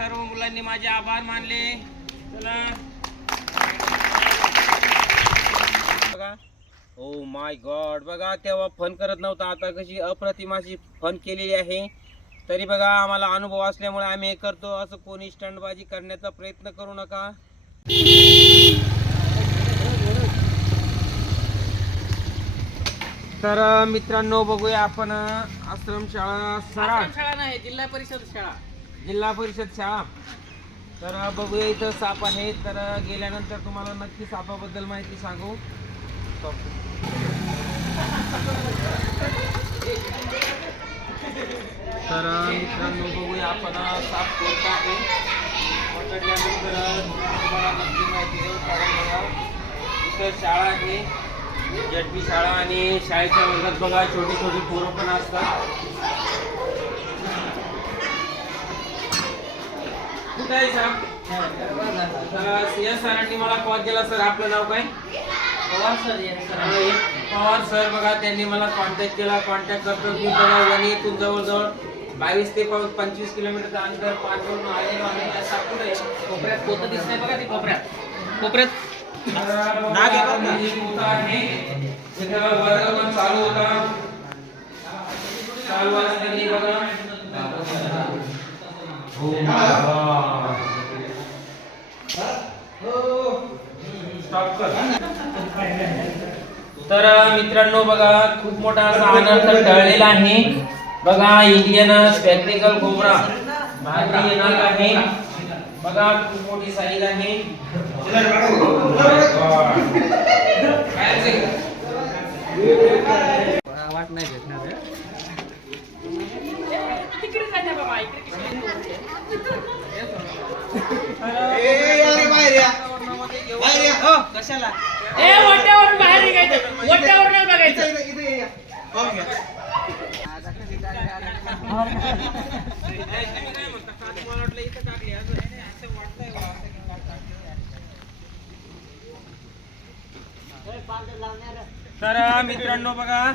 सर्व मुलांनी माझे आभार मानले. चला. बघा. ओ माय गॉड बघा तेव्हा फन करत नव्हता. आता कशी अप्रतिमाशी फन केलेली आहे. तरी बघा आम्हाला अनुभव असल्यामुळे आम्ही हे करतो. असं कोणी स्टंटबाजी करण्याचा प्रयत्न करू नका. तर मित्रांनो बघूया आपण आश्रमशाळा शाळा नाही जिल्हा परिषद शाळा. जिल्हा परिषद शाळा. तर बघूया इथं साप आहे. तर गेल्यानंतर तुम्हाला नक्की सापाबद्दल माहिती सांगू. तर मित्रांनो बघूया आपण साप कोणता आहे. पकडल्यानंतर तुम्हाला नक्की माहिती देऊ. कारण बघा इथं शाळा आहे. जडपी शाळा आणि शाळेच्या वर्गात बघा छोटी छोटी पोरं पण असतात. कुठं आहे साहेब तर या सरांनी मला कॉल केला सर आपलं नाव काय? पवार सर यांनी सर. आणि पवार सर बघा त्यांनी मला कॉन्टॅक्ट केला. कॉन्टॅक्ट करतो मी बघा वणी इथून जवळजवळ बावीस ते पंचवीस किलोमीटरचं अंतर पाठवून आलेलो आहे या सापूर आहे? कोपऱ्यात दिसतंय बघा ते कोपऱ्यात. कोपऱ्यात? नाग आहे वर्ग पण चालू होता. चालू असताना बघा. हो. तर मित्रांनो बघा खूप मोठा असा आनंद टळलेला आहे. बघा इंडियन स्पेक्टिकल कोबरा भारतीय नाग आहे. बघा खूप मोठी साईज आहे? वाट नाही भेटणार वातावरणामध्ये कशाला? ए वट्यावरून बाहेर निघायचं. बघायचं. टाकली. तर मित्रांनो बघा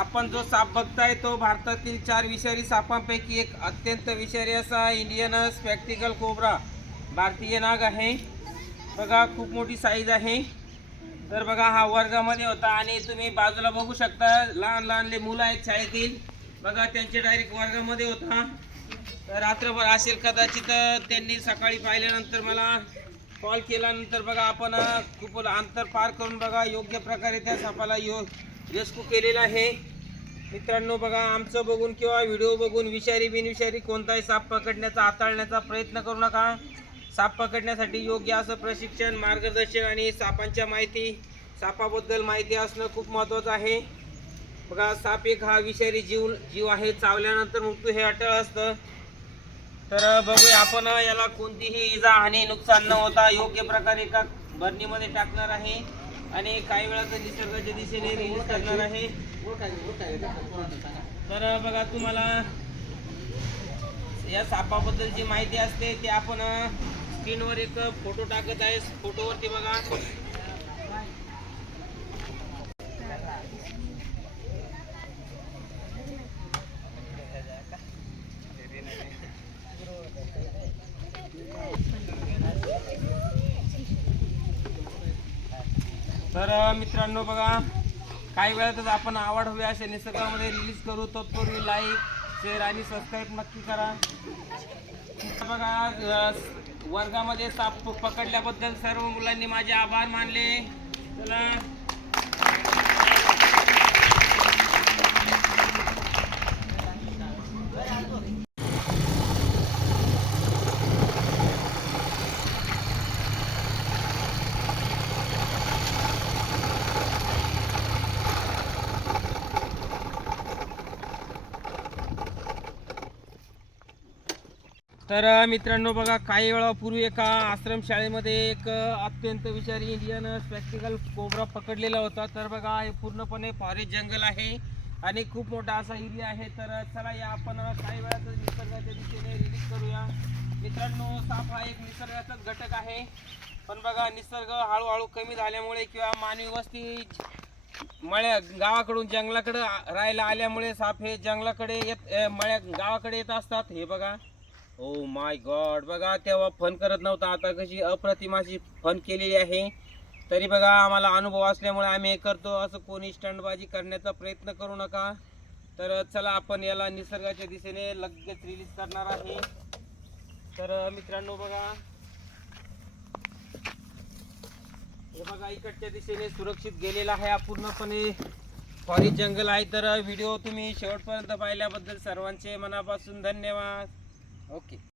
आपण जो साप बघताय तो भारतातील चार विषारी सापांपैकी एक अत्यंत विषारी असा इंडियन स्पेक्टिकल कोबरा भारतीय नाग आहे. बघा खूप मोठी साईज आहे. तर बघा हा वर्गामध्ये होता आणि तुम्ही बाजूला बघू शकता लहान लहानले मुलं आहेत शाळेतील. बघा त्यांचे डायरेक्ट वर्गामध्ये होता. तर रात्रभर असेल कदाचित त्यांनी सकाळी पाहिल्यानंतर मला कॉल केल्यानंतर बघा आपण खूप अंतर पार करून बघा योग्य प्रकारे त्या सापाला यो रेस्क्यू केलेला आहे. मित्रांनो बघा आमचं बघून किंवा व्हिडिओ बघून विषारी बिनविषारी कोणताही साप पकडण्याचा हाताळण्याचा प्रयत्न करू नका. साप पकडण्यासाठी योग्य असं प्रशिक्षण मार्गदर्शन आणि सापांच्या माहिती सापाबद्दल माहिती असणं खूप महत्त्वाचं आहे. बघा साप एक हा विषारी जीव जीव आहे. चावल्यानंतर मृत्यू हे अटळ असतं. तर बघूया आपण याला कोणतीही इजा हानी नुकसान न होता योग्य प्रकारे एका भरणीमध्ये टाकणार आहे. आणि काही वेळा तर निसर्गाच्या दिशेने रिलीज करणार आहे. तर बघा तुम्हाला या सापाबद्दल जी माहिती असते ते आपण स्क्रीनवर एक फोटो टाकत आहे. फोटोवरती बघा. तर मित्रांनो बघा काही वेळातच आपण आवड हवी असे निसर्गामध्ये रिलीज करू. तत्पूर्वी लाईक शेअर आणि सबस्क्राईब नक्की करा. बघा वर्गामध्ये साप पकडल्याबद्दल सर्व मुलांनी माझे आभार मानले. चला. तर मित्रांनो बघा काही वेळापूर्वी एका आश्रमशाळेमध्ये एक अत्यंत विचारी इंडियन स्पेक्टिकल कोबरा पकडलेला होता. तर बघा हे पूर्णपणे फॉरेस्ट जंगल आहे आणि खूप मोठा असा एरिया आहे. तर चला या आपण काही वेळात निसर्गाच्या दिशेने रिलीज करूया. मित्रांनो साप हा एक निसर्गाचाच घटक आहे. पण बघा निसर्ग हळूहळू कमी झाल्यामुळे किंवा मानवी वस्ती मळ्या गावाकडून जंगलाकडे राहायला आल्यामुळे साप हे जंगलाकडे येत मळ्या गावाकडे येत असतात. हे बघा ओ माय गॉड बघा तेव्हा फन करत नव्हता. आता कशी अप्रतिम अशी फन केलेली आहे. तरी बघा आम्हाला अनुभव असल्यामुळे आम्ही हे करतो. असं कोणी स्टंटबाजी करण्याचा प्रयत्न करू नका. तर चला आपण याला निसर्गाच्या दिशेने लगेच रिलीज करणार आहे. तर मित्रांनो बघा. हे बघा इकडच्या दिशेने सुरक्षित गेलेला आहे पूर्णपणे. फॉरेस्ट जंगल आहे. तर व्हिडिओ तुम्ही शेवटपर्यंत पाहिल्याबद्दल सर्वांचे मनापासून धन्यवाद. Oke. Okay.